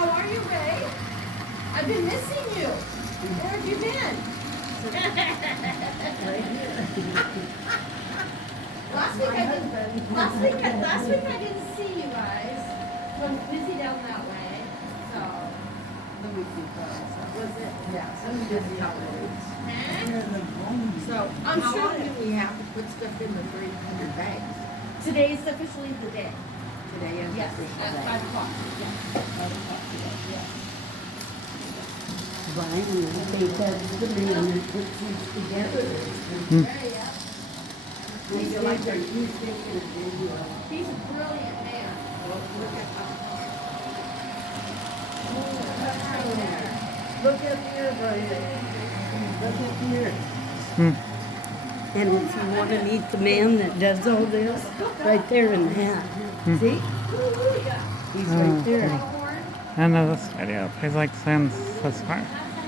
How are you, Ray? I've been missing you. Where have you been? Last week I didn't see you guys. I was busy down that way. So The week before. was it? Yeah, some busy holidays. So I'm how sure are you? we have to put stuff in the 300 bags. Today is officially the day. Today is Yes, official at day. 5 o'clock. Yes, 5 o'clock today. Yes. Brian, I think that's the man that puts these together. Yeah. Maybe like they're using a video. He's a brilliant man. Look up here, Brian. Look up here. And if you want to meet the man that does all this, right there in the hat. See? He's right there. I know this video. Please like, and subscribe.